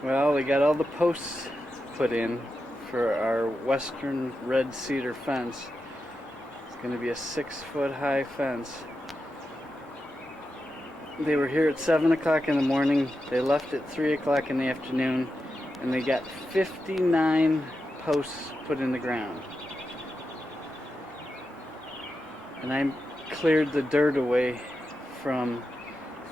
Well, we got all the posts put in for our western red cedar fence. It's going to be a 6-foot high fence. They were here at 7 o'clock in the morning. They left at 3 o'clock in the afternoon, and they got 59 posts put in the ground. And I cleared the dirt away from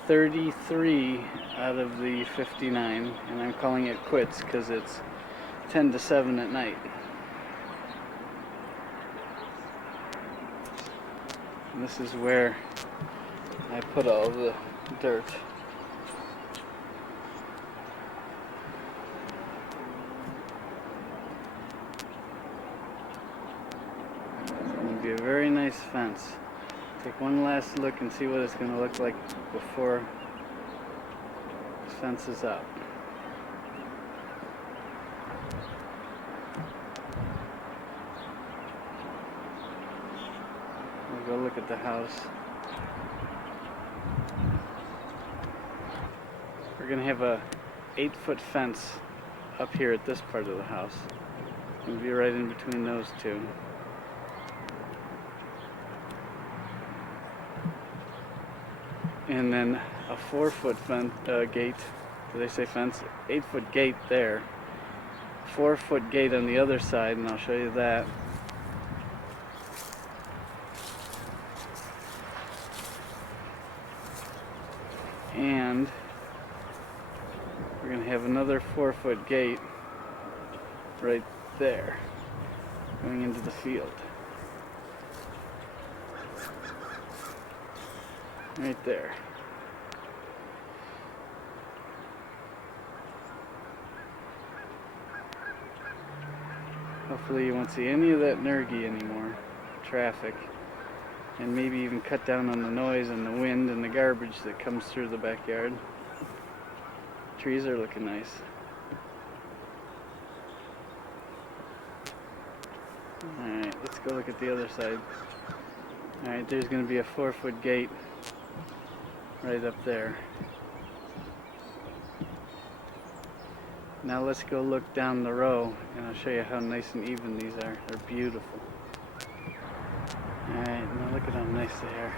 33 out of the 59, and I'm calling it quits because it's 10 to 7 at night. And this is where I put all the dirt. It's going to be a very nice fence. Take one last look and see what it's going to look like before the fence is up. We'll go look at the house. We're going to have a 8-foot fence up here at this part of the house. It's going to be right in between those two. And then a 4-foot gate. Do they say fence? 8-foot gate there. 4-foot gate on the other side, and I'll show you that. And we're going to have another 4-foot gate right there, going into the field. Right there. Hopefully you won't see any of that nergy anymore, traffic, and maybe even cut down on the noise and the wind and the garbage that comes through the backyard. Trees are looking nice. Alright, let's go look at the other side. Alright, there's going to be a 4-foot gate right up there. Now let's go look down the row and I'll show you how nice and even these are. They're beautiful. Alright, now look at how nice they are.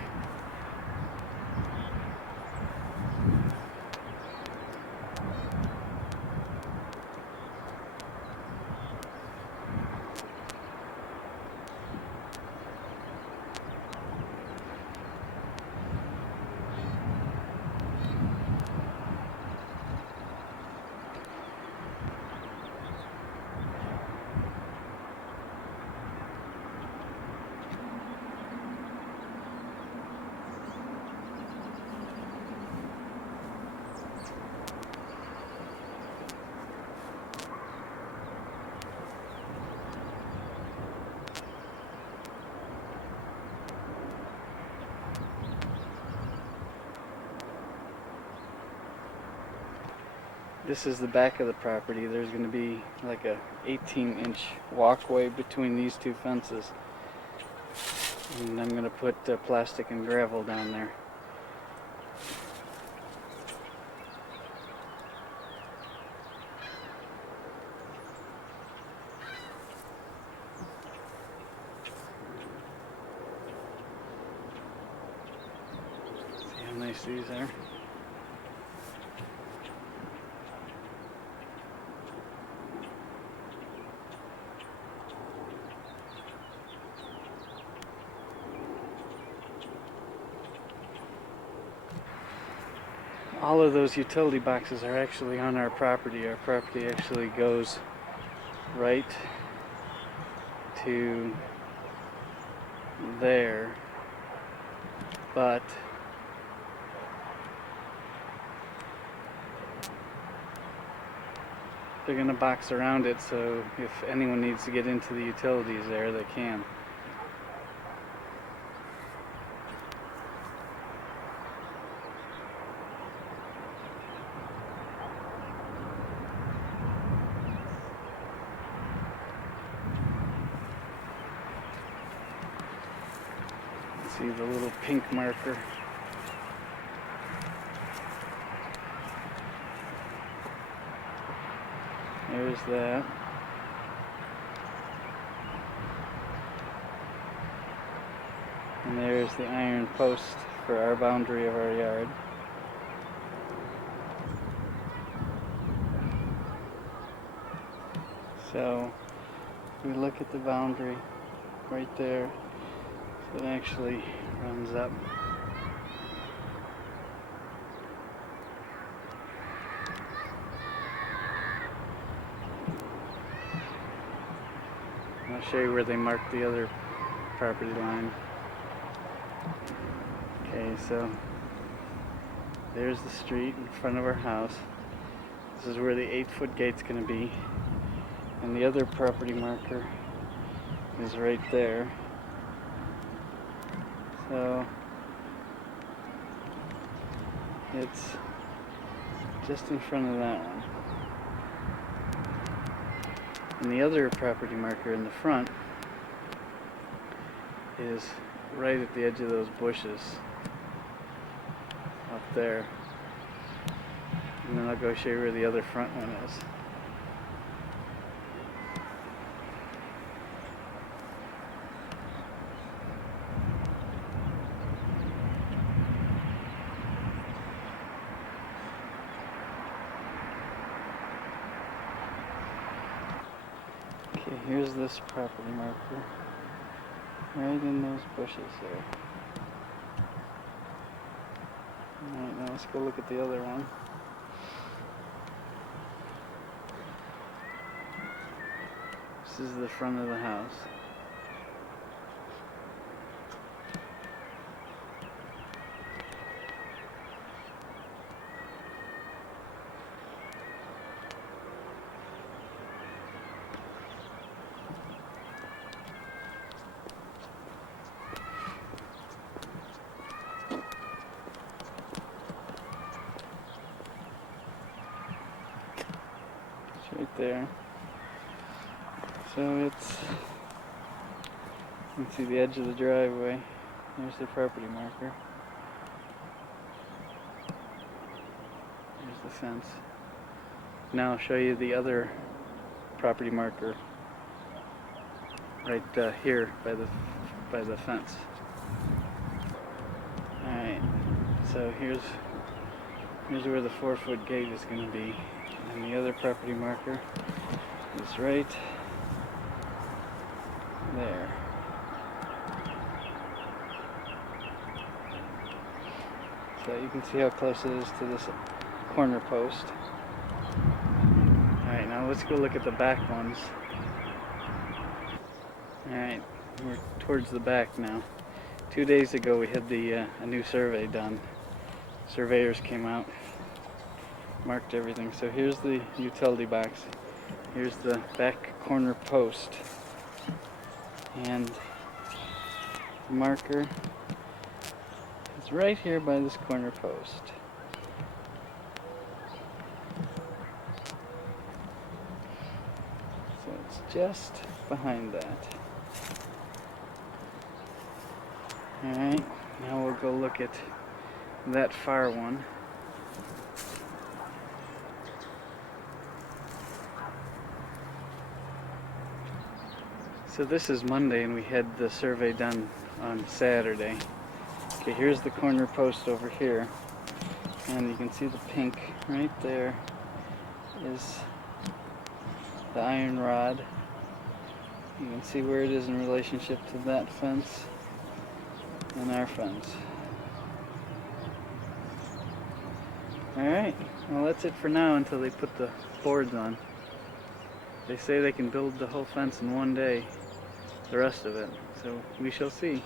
This is the back of the property. There's going to be like a 18-inch walkway between these two fences. And I'm going to put plastic and gravel down there. See how nice these are? All of those utility boxes are actually on our property. Our property actually goes right to there, but they're going to box around it, so if anyone needs to get into the utilities there, they can. See the little pink marker. There's that. And there's the iron post for our boundary of our yard. So we look at the boundary right there. So it actually runs up. I'll show you where they marked the other property line. Okay, so there's the street in front of our house. This is where the 8-foot gate's going to be. And the other property marker is right there. So it's just in front of that one. And the other property marker in the front is right at the edge of those bushes up there. And then I'll go show you where the other front one is. Okay, here's this property marker. Right in those bushes there. Alright, now let's go look at the other one. This is the front of the house. Right there. So it's, you can see the edge of the driveway. There's the property marker. There's the fence. Now I'll show you the other property marker right here by the fence. Alright, so here's where the 4-foot gate is going to be. And the other property marker is right there. So you can see how close it is to this corner post. Alright, now let's go look at the back ones. Alright, we're towards the back now. 2 days ago we had a new survey done. Surveyors came out, marked everything. So here's the utility box. Here's the back corner post. And the marker is right here by this corner post. So it's just behind that. Alright, now we'll go look at that far one. So this is Monday and we had the survey done on Saturday. Okay, here's the corner post over here. And you can see the pink right there is the iron rod. You can see where it is in relationship to that fence and our fence. Alright, well that's it for now until they put the boards on. They say they can build the whole fence in one day, the rest of it, so we shall see.